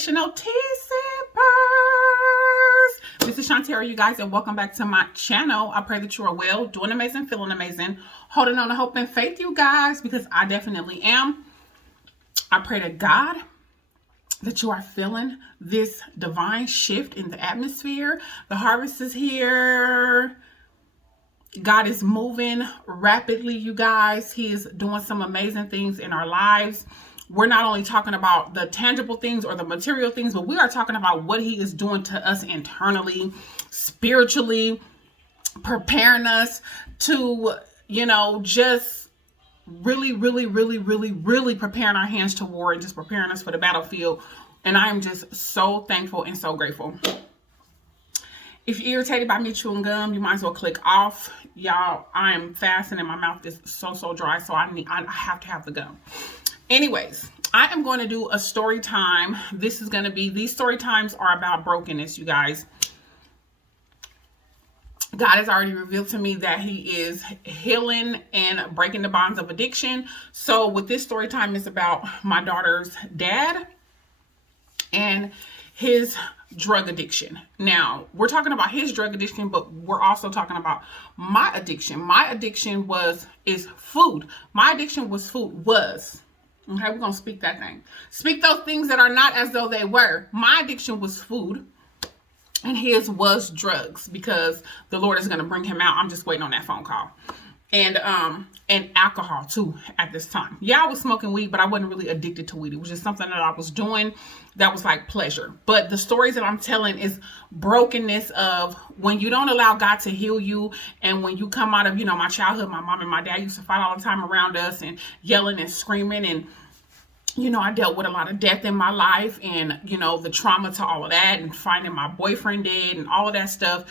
Inspirational Tea Sippers. This is Shantara, you guys, and welcome back to my channel. I pray that you are well, doing amazing, feeling amazing, holding on to hope and faith, you guys, because I definitely am. I pray to God that you are feeling this divine shift in the atmosphere. The harvest is here. God is moving rapidly, you guys. He is doing some amazing things in our lives. We're not only talking about the tangible things or the material things, but we are talking about what he is doing to us internally, spiritually, preparing us to, just really preparing our hands to war and just preparing us for the battlefield. And I am just so thankful and so grateful. If you're irritated by me chewing gum, you might as well click off. Y'all, I am fasting and my mouth is so dry, so I have to have the gum. Anyways, I am going to do a story time. These story times are about brokenness, you guys. God has already revealed to me that he is healing and breaking the bonds of addiction. So with this story time, it's about my daughter's dad and his drug addiction. Now, we're talking about his drug addiction, but we're also talking about my addiction. My addiction is food. My addiction was food. Okay, we're going to speak that thing. Speak those things that are not as though they were. My addiction was food, and his was drugs, because the Lord is going to bring him out. I'm just waiting on that phone call. And alcohol too at this time. Yeah, I was smoking weed, but I wasn't really addicted to weed. It was just something that I was doing that was like pleasure. But the stories that I'm telling is brokenness of when you don't allow God to heal you, and when you come out of, my childhood, my mom and my dad used to fight all the time around us and yelling and screaming, and I dealt with a lot of death in my life, and, the trauma to all of that, and finding my boyfriend dead and all of that stuff,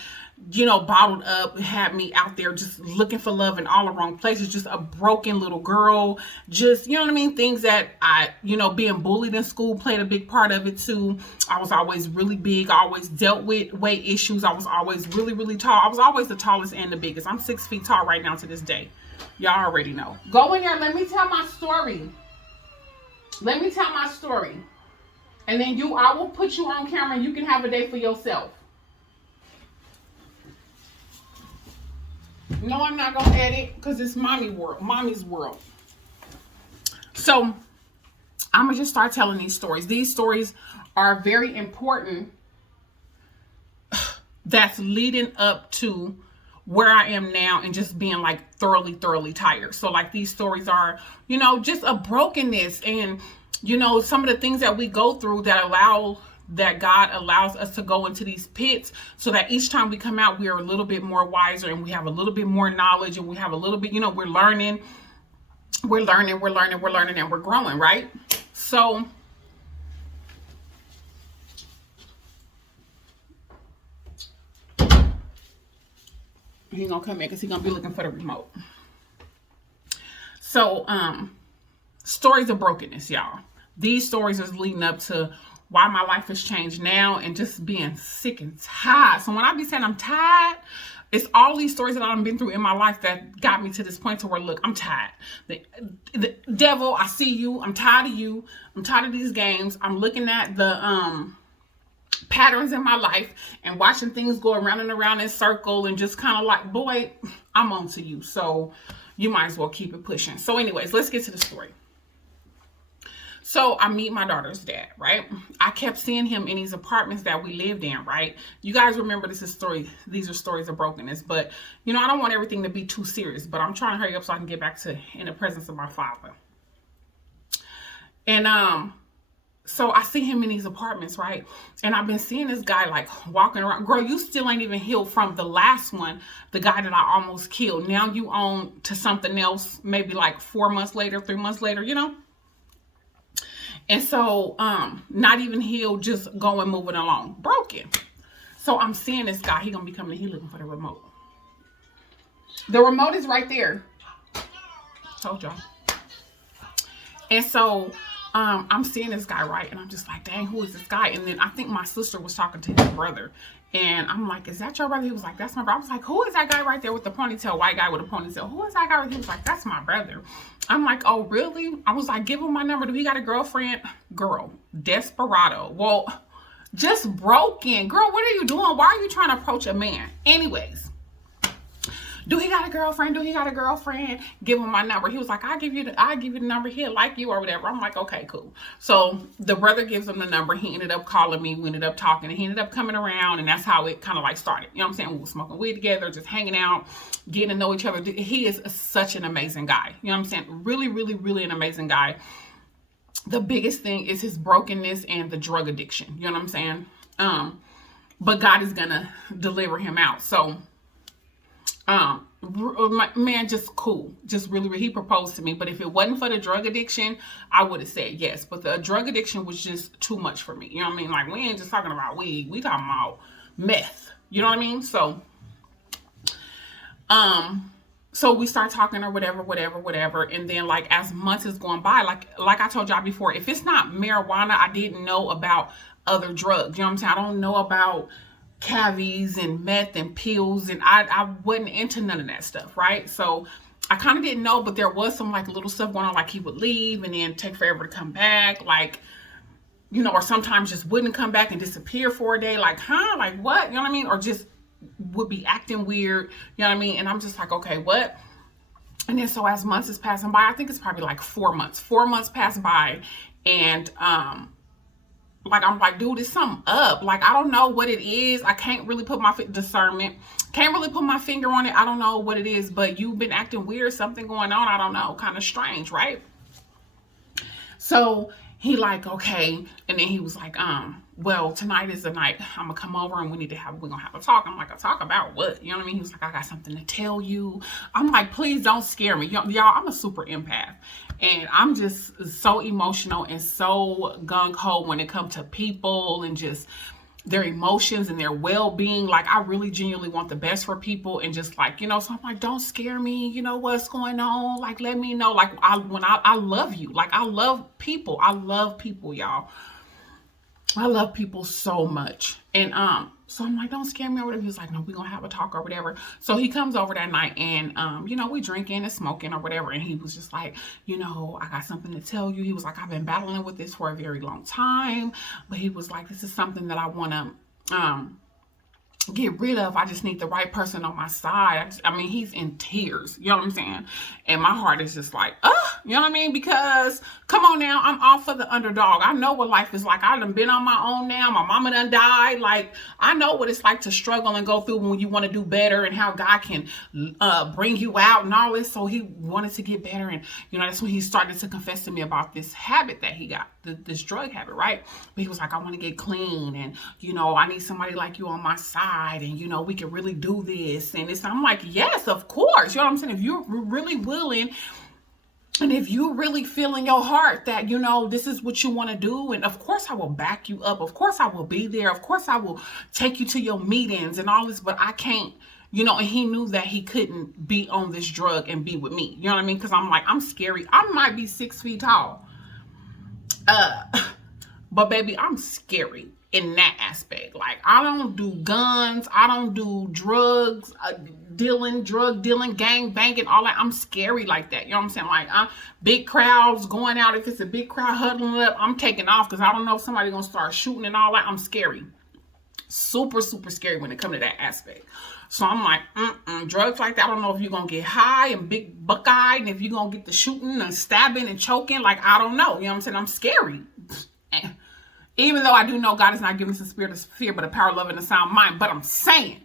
bottled up, had me out there just looking for love in all the wrong places, just a broken little girl, just, things that I, being bullied in school played a big part of it too. I was always really big. I always dealt with weight issues. I was always really tall. I was always the tallest and the biggest. I'm 6 feet tall right now to this day. Y'all already know. Go in there. Let me tell my story. And then I will put you on camera and you can have a day for yourself. No, I'm not going to edit because it's mommy's world. So I'm going to just start telling these stories. These stories are very important. That's leading up to where I am now and just being like thoroughly tired. So like these stories are, just a brokenness and, some of the things that we go through that God allows us to go into these pits, so that each time we come out, we are a little bit more wiser, and we have a little bit more knowledge, and we have a little bit, we're learning, and we're growing, right? So he's gonna come in because he's gonna be looking for the remote. So stories of brokenness, y'all. These stories is leading up to why my life has changed now, and just being sick and tired. So when I be saying I'm tired, it's all these stories that I've been through in my life that got me to this point to where, look, I'm tired. The devil, I see you. I'm tired of you. I'm tired of these games. I'm looking at the patterns in my life and watching things go around and around in circle, and just kind of like, boy, I'm on to you. So you might as well keep it pushing. So anyways, let's get to the story. So I meet my daughter's dad, right? I kept seeing him in these apartments that we lived in, right? You guys remember these are stories of brokenness, but I don't want everything to be too serious, but I'm trying to hurry up so I can get back to in the presence of my father. And so I see him in these apartments, right? And I've been seeing this guy like walking around. Girl, you still ain't even healed from the last one, the guy that I almost killed. Now you on to something else, maybe like 4 months later, 3 months later, And so, not even healed, just moving along, broken. So I'm seeing this guy, he gonna be coming in, he looking for the remote. The remote is right there. Told y'all. And so I'm seeing this guy, right? And I'm just like, dang, who is this guy? And then I think my sister was talking to his brother. And I'm like, is that your brother? He was like, that's my brother. I was like, who is that guy right there with the ponytail? White guy with a ponytail. Who is that guy? He was like, that's my brother. I'm like, oh, really? I was like, give him my number. Do he got a girlfriend? Girl, desperado. Well, just broken. Girl, what are you doing? Why are you trying to approach a man? Anyways. Do he got a girlfriend? Do he got a girlfriend? Give him my number. He was like, I'll give you the number. He'll like you or whatever. I'm like, okay, cool. So the brother gives him the number. He ended up calling me. We ended up talking, and he ended up coming around, and that's how it kind of like started. You know what I'm saying? We were smoking weed together, just hanging out, getting to know each other. He is such an amazing guy. You know what I'm saying? Really, really, really an amazing guy. The biggest thing is his brokenness and the drug addiction. You know what I'm saying? But God is gonna deliver him out. So my man, just cool, just really, he proposed to me. But if it wasn't for the drug addiction, I would have said yes. But the drug addiction was just too much for me. You know what I mean? Like, we ain't just talking about weed, we talking about meth. You know what I mean? So so we start talking or whatever. And then like as months is going by, like I told y'all before, if it's not marijuana, I didn't know about other drugs. You know what I'm saying? I don't know about cavies and meth and pills, and I wasn't into none of that stuff, right? So I kind of didn't know, but there was some like little stuff going on, like he would leave and then take forever to come back, like, you know, or sometimes just wouldn't come back and disappear for a day, like, huh, like what, you know what I mean? Or just would be acting weird, you know what I mean? And I'm just like, okay, what? And then so as months is passing by, I think it's probably like 4 months pass by, and like, I'm like, dude, it's something up. Like, I don't know what it is. I can't really put my discernment. Can't really put my finger on it. I don't know what it is, but you've been acting weird. Something going on. I don't know. Kind of strange, right? So he like, okay. And then he was like, well, tonight is the night. I'm gonna come over and we're gonna have a talk. I'm like, a talk about what? You know what I mean? He was like, I got something to tell you. I'm like, please don't scare me. Y'all, I'm a super empath. And I'm just so emotional and so gung-ho when it comes to people and just their emotions and their well-being. Like, I really genuinely want the best for people, and just like, you know, so I'm like, don't scare me. You know what's going on? Like, let me know. Like, I love you. Like, I love people. I love people, y'all. I love people so much. And so I'm like, don't scare me or whatever. He was like, no, we're gonna have a talk or whatever. So he comes over that night, and you know, we drinking and smoking or whatever. And he was just like, you know, I got something to tell you. He was like, I've been battling with this for a very long time, but he was like, this is something that I want to get rid of. I just need the right person on my side. I mean, he's in tears, you know what I'm saying? And my heart is just like, you know what I mean? Because come on now, I'm all for the underdog. I know what life is like. I done been on my own now. My mama done died. Like, I know what it's like to struggle and go through when you want to do better, and how God can bring you out and all this. So he wanted to get better. And, you know, that's when he started to confess to me about this habit that he got, this drug habit, right? But he was like, I want to get clean, and, you know, I need somebody like you on my side, and, you know, we can really do this. And it's, I'm like, yes, of course. You know what I'm saying? If you're really willing, and if you really feel in your heart that, you know, this is what you want to do, and of course I will back you up. Of course I will be there. Of course I will take you to your meetings and all this, but I can't, you know. And he knew that he couldn't be on this drug and be with me. You know what I mean? Because I'm like, I'm scary. I might be 6 feet tall. But baby, I'm scary in that aspect. Like, I don't do guns. I don't do drugs, drug dealing, gang banging, all that. I'm scary like that. You know what I'm saying? Like, big crowds going out. If it's a big crowd huddling up, I'm taking off, because I don't know if somebody's going to start shooting and all that. I'm scary. Super, super scary when it comes to that aspect. So I'm like, drugs like that, I don't know if you're going to get high and big buck-eyed, and if you're going to get the shooting and stabbing and choking. Like, I don't know. You know what I'm saying? I'm scary. Even though I do know God is not giving us a spirit of fear, but a power, love, and a sound mind. But I'm saying,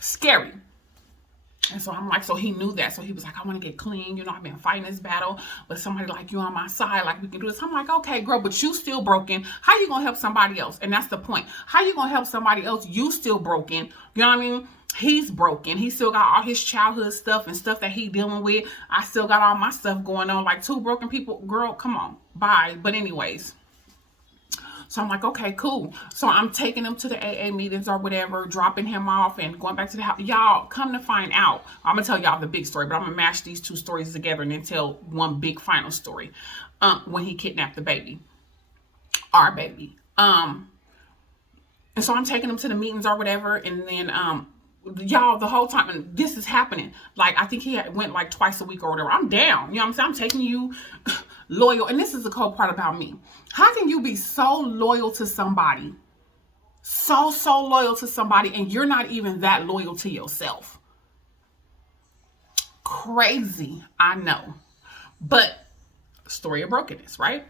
scary. And so I'm like, so he knew that. So he was like, I want to get clean. You know, I've been fighting this battle with somebody like you on my side. Like, we can do this. I'm like, okay, girl, but you still broken. How you going to help somebody else? And that's the point. How you going to help somebody else? You still broken. You know what I mean? He's broken. He still got all his childhood stuff and stuff that he dealing with. I still got all my stuff going on. Like, two broken people. Girl, come on. Bye. But anyways. So I'm like, okay, cool. So I'm taking him to the AA meetings or whatever, dropping him off and going back to the house. Y'all, come to find out, I'm going to tell y'all the big story, but I'm going to mash these two stories together and then tell one big final story. When he kidnapped the baby, our baby. And so I'm taking him to the meetings or whatever. And then, y'all, the whole time, and this is happening. Like, I think he went like twice a week or whatever. I'm down. You know what I'm saying? I'm taking you loyal. And this is the cool part about me. How can you be so loyal to somebody? So loyal to somebody, and you're not even that loyal to yourself? Crazy, I know. But story of brokenness, right?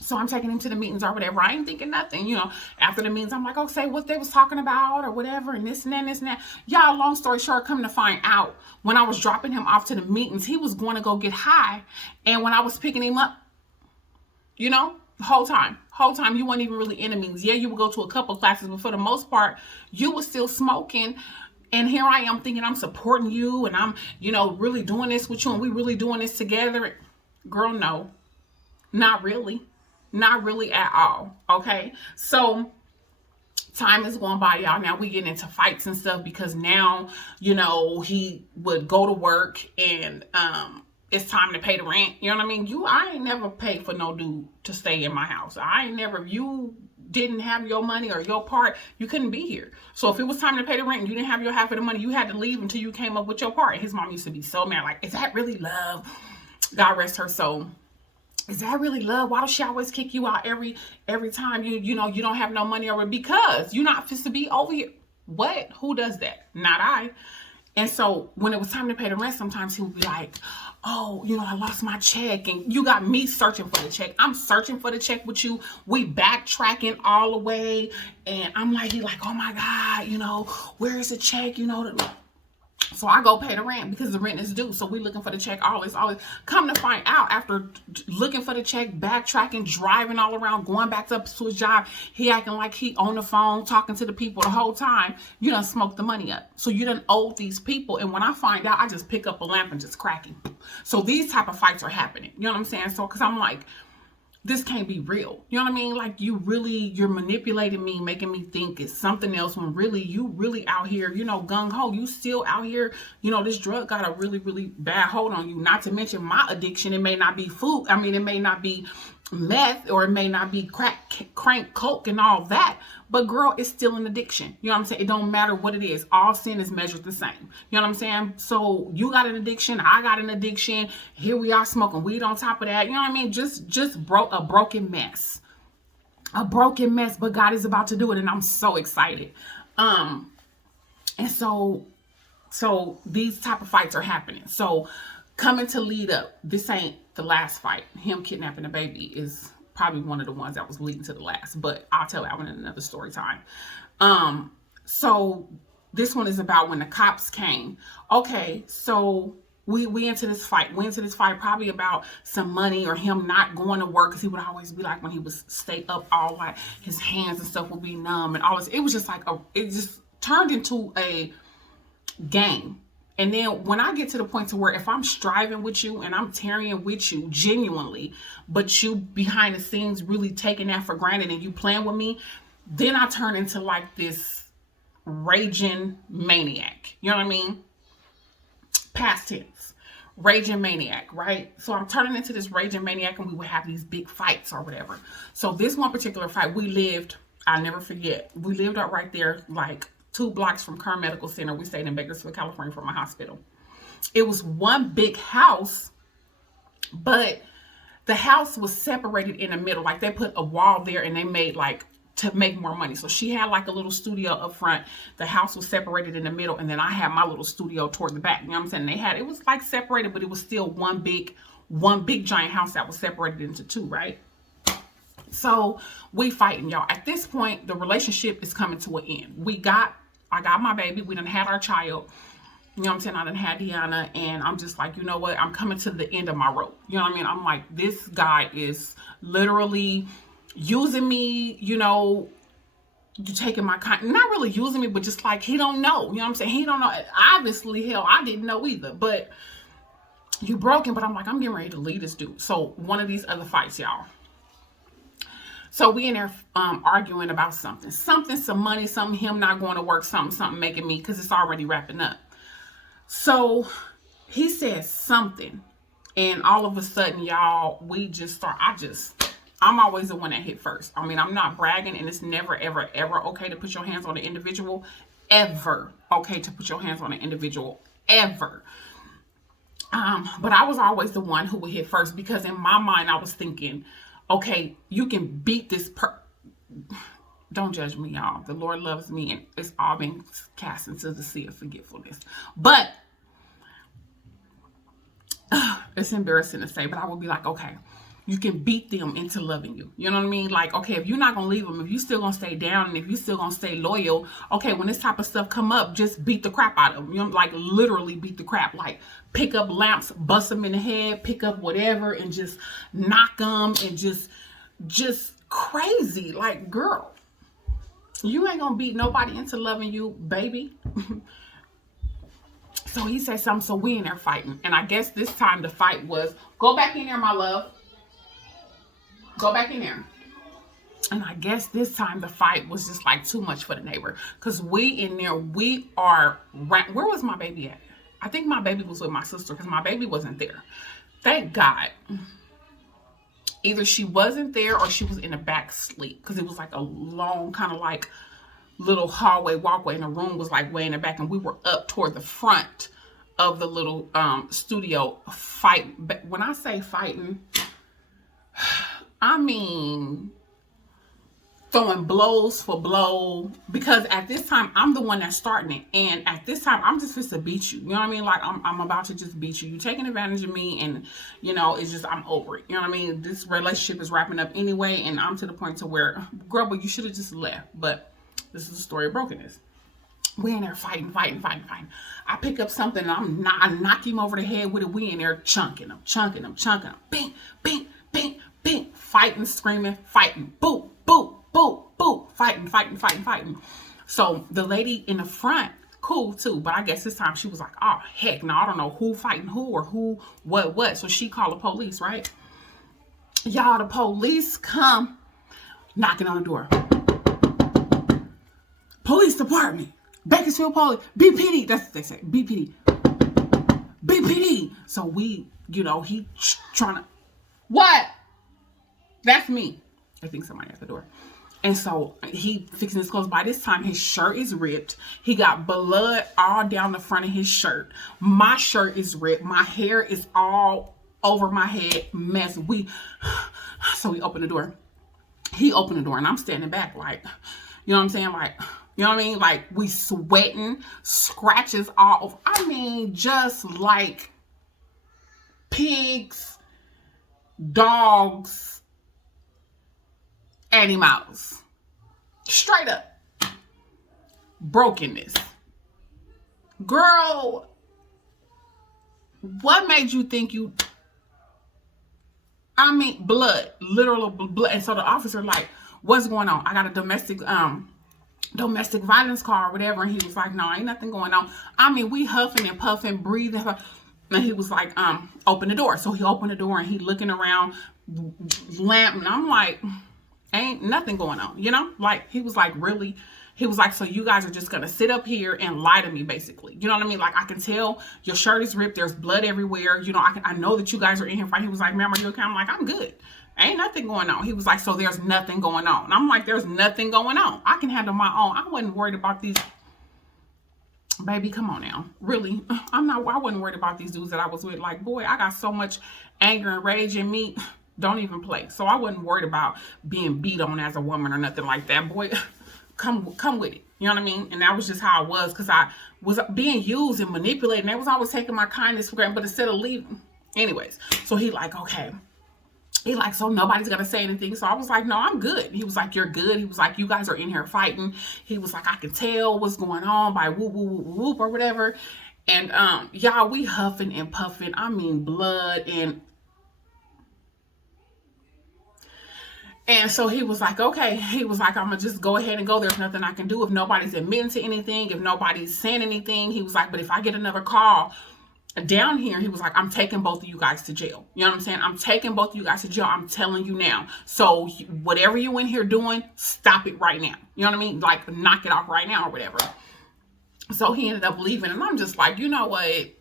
So I'm taking him to the meetings or whatever. I ain't thinking nothing, you know. After the meetings, I'm like, okay, what they was talking about or whatever, and this and that, and this and that. Y'all, long story short, come to find out, when I was dropping him off to the meetings, he was going to go get high. And when I was picking him up, you know, the whole time, you weren't even really in the meetings. Yeah, you would go to a couple classes, but for the most part, you were still smoking. And here I am thinking I'm supporting you and I'm, you know, really doing this with you and we really doing this together. Girl, no, not really. Not really at all. Okay. So time is going by, y'all. Now we get into fights and stuff because now, you know, he would go to work and it's time to pay the rent. You know what I mean? I ain't never paid for no dude to stay in my house. If you didn't have your money or your part, you couldn't be here. So if it was time to pay the rent and you didn't have your half of the money, you had to leave until you came up with your part. And his mom used to be so mad, like, is that really love? God rest her soul. Is that really love? Why does she always kick you out every time you know you don't have no money over? Because you're not supposed to be over here. What? Who does that? Not I. And so when it was time to pay the rent, sometimes he would be like, oh, you know, I lost my check. And you got me searching for the check. I'm searching for the check with you. We backtracking all the way. And I'm like, he like, oh my God, you know, where is the check? You know, so I go pay the rent because the rent is due. So we looking for the check. Always. Come to find out, after looking for the check, backtracking, driving all around, going back up to his job, he acting like he on the phone, talking to the people the whole time. You done smoked the money up. So you done owed these people. And when I find out, I just pick up a lamp and just crack him. So these type of fights are happening. You know what I'm saying? So, because I'm like, this can't be real. You know what I mean? Like, you're manipulating me, making me think it's something else when really, you really out here, you know, gung-ho. You still out here, you know, this drug got a really, really bad hold on you. Not to mention my addiction. It may not be food. I mean, it may not be meth, or it may not be crank, coke and all that. But girl, it's still an addiction. You know what I'm saying? It don't matter what it is. All sin is measured the same. You know what I'm saying? So you got an addiction. I got an addiction. Here we are smoking weed on top of that. You know what I mean? Just broke a broken mess. A broken mess. But God is about to do it. And I'm so excited. And so these type of fights are happening. So coming to lead up, this ain't the last fight. Him kidnapping the baby is probably one of the ones that was leading to the last, but I'll tell that one in another story time. So this one is about when the cops came. Okay, so we into this fight. We into this fight probably about some money or him not going to work, because he would always be like, when he was stay up all night, his hands and stuff would be numb and all this. It was just like it just turned into a game. And then when I get to the point to where if I'm striving with you and I'm tarrying with you genuinely, but you behind the scenes really taking that for granted and you playing with me, then I turn into like this raging maniac. You know what I mean? Past tense. Raging maniac, right? So I'm turning into this raging maniac, and we would have these big fights or whatever. So this one particular fight, I'll never forget, we lived up right there, like 2 blocks from Kern Medical Center. We stayed in Bakersfield, California for my hospital. It was one big house, but the house was separated in the middle. Like they put a wall there and they made like to make more money. So she had like a little studio up front. The house was separated in the middle. And then I had my little studio toward the back. You know what I'm saying? It was like separated, but it was still one big giant house that was separated into 2, right? So we fighting, y'all. At this point, the relationship is coming to an end. I got my baby. We done had our child. You know what I'm saying? I done had Deanna, and I'm just like, you know what? I'm coming to the end of my rope. You know what I mean? I'm like, this guy is literally using me, you know, you taking my not really using me, but just like, he don't know. You know what I'm saying? He don't know. Obviously, hell, I didn't know either. But you broken. But I'm like, I'm getting ready to leave this dude. So one of these other fights, y'all. So we in there arguing about something, some money, something, him not going to work, something making me, because it's already wrapping up. So he says something, and all of a sudden, y'all, we just start. I'm always the one that hit first. I mean, I'm not bragging, and it's never, ever, ever okay to put your hands on an individual. Ever okay to put your hands on an individual. Ever. But I was always the one who would hit first, because in my mind, I was thinking, okay, you can beat this Don't judge me, y'all. The Lord loves me, and it's all been cast into the sea of forgetfulness. But it's embarrassing to say, but I would be like, okay, you can beat them into loving you. You know what I mean? Like, okay, if you're not going to leave them, if you still going to stay down, and if you still going to stay loyal, okay, when this type of stuff come up, just beat the crap out of them. You know, like literally beat the crap. Like pick up lamps, bust them in the head, pick up whatever, and just knock them, and just crazy. Like, girl, you ain't going to beat nobody into loving you, baby. So he said something, so we in there fighting. And I guess this time the fight was, go back in there, my love. Go back in there. And I guess this time the fight was just like too much for the neighbor. Because we in there, we are, where was my baby at? I think my baby was with my sister, because my baby wasn't there. Thank God. Either she wasn't there or she was in the back sleep. Because it was like a long kind of like little hallway walkway, and the room was like way in the back, and we were up toward the front of the little studio fight. But when I say fighting, I mean throwing blows for blow, because at this time I'm the one that's starting it, and at this time I'm just supposed to beat you. You know what I mean? Like I'm about to just beat you. You taking advantage of me, and you know, it's just, I'm over it. You know what I mean? This relationship is wrapping up anyway, and I'm to the point to where, girl, but you should have just left. But this is a story of brokenness. We in there fighting. I pick up something, and I knock him over the head with it. We in there chunking him. Bing, bing, bing, bing. Fighting, screaming, fighting. Boop, boop, boop, boop. Fighting. So the lady in the front, cool too, but I guess this time she was like, oh, heck no, I don't know who fighting who, or who, what. So she called the police, right? Y'all, the police come knocking on the door. Police department, Bakersfield Police, BPD. That's what they say, BPD. So we, you know, he trying to, what? That's me. I think somebody at the door. And so he fixing his clothes. By this time, his shirt is ripped. He got blood all down the front of his shirt. My shirt is ripped. My hair is all over my head. Mess. So we opened the door. He opened the door, and I'm standing back like, you know what I'm saying? Like, you know what I mean? Like, we sweating, scratches all over. I mean, just like pigs, dogs, animals. Straight up. Brokenness. Girl, what made you think you... I mean, blood. Literal blood. And so the officer like, what's going on? I got a domestic violence call or whatever. And he was like, no, ain't nothing going on. I mean, we huffing and puffing, breathing. And he was like, open the door. So he opened the door, and he looking around, lamp. And I'm like, ain't nothing going on, you know? Like, he was like, really? He was like, so you guys are just going to sit up here and lie to me, basically. You know what I mean? Like, I can tell your shirt is ripped. There's blood everywhere. You know, I know that you guys are in here fighting. He was like, ma'am, are you okay? I'm like, I'm good. Ain't nothing going on. He was like, so there's nothing going on. And I'm like, there's nothing going on. I can handle my own. I wasn't worried about these. Baby, come on now. Really? I wasn't worried about these dudes that I was with. Like, boy, I got so much anger and rage in me. Don't even play. So I wasn't worried about being beat on as a woman or nothing like that. Boy, come with it. You know what I mean? And that was just how I was, because I was being used and manipulated. And they was always taking my kindness for granted. But instead of leaving. Anyways, so he like, okay. He like, so nobody's going to say anything. So I was like, no, I'm good. He was like, you're good. He was like, you guys are in here fighting. He was like, I can tell what's going on by whoop, whoop, whoop, whoop, or whatever. And y'all, we huffing and puffing. I mean, blood And so he was like, okay. He was like, I'm going to just go ahead and go. There's nothing I can do if nobody's admitting to anything, if nobody's saying anything. He was like, but if I get another call, down here, he was like, I'm taking both of you guys to jail. You know what I'm saying? I'm taking both of you guys to jail. I'm telling you now. So whatever you in here doing, stop it right now. You know what I mean? Like, knock it off right now or whatever. So he ended up leaving, and I'm just like, you know what?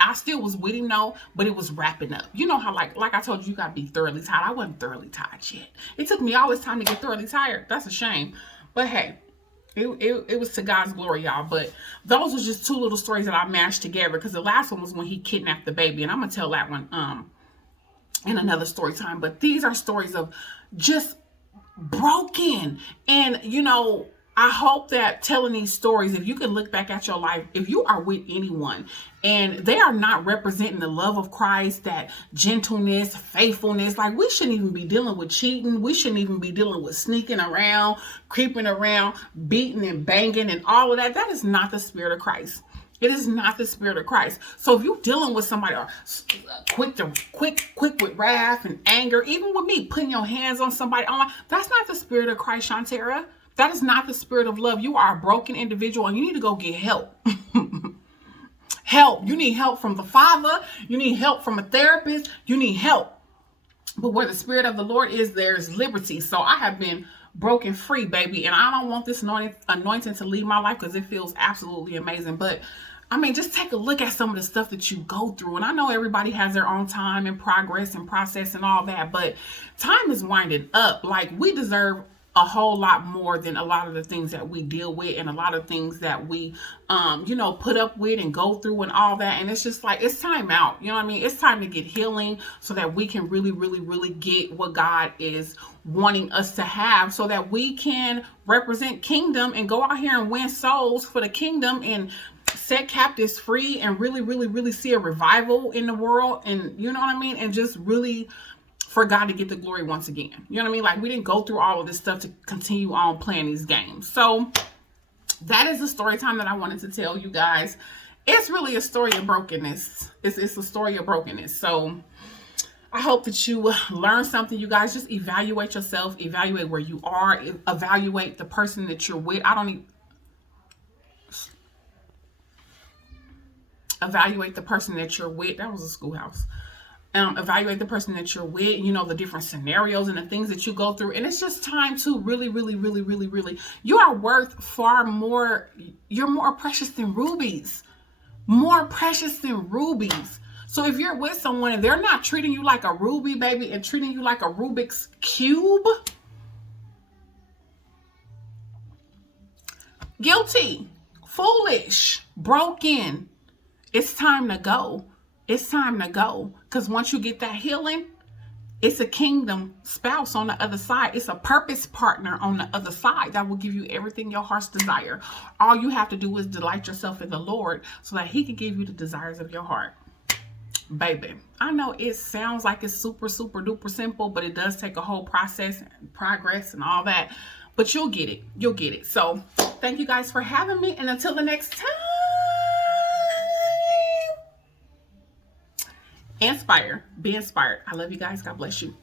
I still was with him, no, but it was wrapping up. You know how, like I told you, you gotta be thoroughly tired. I wasn't thoroughly tired yet. It took me all this time to get thoroughly tired. That's a shame. But hey, it was to God's glory, y'all. But those was just two little stories that I mashed together, because the last one was when he kidnapped the baby, and I'm gonna tell that one in another story time. But these are stories of just broken. And you know, I hope that telling these stories, if you can look back at your life, if you are with anyone and they are not representing the love of Christ, that gentleness, faithfulness, like, we shouldn't even be dealing with cheating. We shouldn't even be dealing with sneaking around, creeping around, beating and banging and all of that. That is not the spirit of Christ. It is not the spirit of Christ. So if you're dealing with somebody or quick with wrath and anger, even with me putting your hands on somebody online, that's not the spirit of Christ, Shantara. That is not the spirit of love. You are a broken individual and you need to go get help. Help. You need help from the Father. You need help from a therapist. You need help. But where the spirit of the Lord is, there's liberty. So I have been broken free, baby. And I don't want this anointing to leave my life, because it feels absolutely amazing. But I mean, just take a look at some of the stuff that you go through. And I know everybody has their own time and progress and process and all that, but time is winding up. Like, we deserve a whole lot more than a lot of the things that we deal with, and a lot of things that we, you know, put up with and go through and all that. And it's just like, it's time out. You know what I mean? It's time to get healing, so that we can really, really, really get what God is wanting us to have, so that we can represent kingdom and go out here and win souls for the kingdom and set captives free, and really, really, really see a revival in the world. And you know what I mean? And just really, for God to get the glory once again. You know what I mean? Like, we didn't go through all of this stuff to continue on playing these games. So that is the story time that I wanted to tell you guys. It's really a story of brokenness. It's a story of brokenness. So I hope that you learn something, you guys. Just evaluate yourself, evaluate where you are, evaluate the person that you're with. Evaluate the person that you're with. That was a schoolhouse. Evaluate the person that you're with, you know, the different scenarios and the things that you go through. And it's just time to really, really, really, really, really, you are worth far more. You're more precious than rubies. More precious than rubies. So if you're with someone and they're not treating you like a ruby, baby, and treating you like a Rubik's Cube, guilty, foolish, broken, it's time to go. It's time to go. Because once you get that healing, it's a kingdom spouse on the other side. It's a purpose partner on the other side that will give you everything your heart's desire. All you have to do is delight yourself in the Lord, so that he can give you the desires of your heart. Baby, I know it sounds like it's super, super duper simple, but it does take a whole process and progress and all that. But you'll get it. You'll get it. So thank you guys for having me. And until the next time, inspire. Be inspired. I love you guys. God bless you.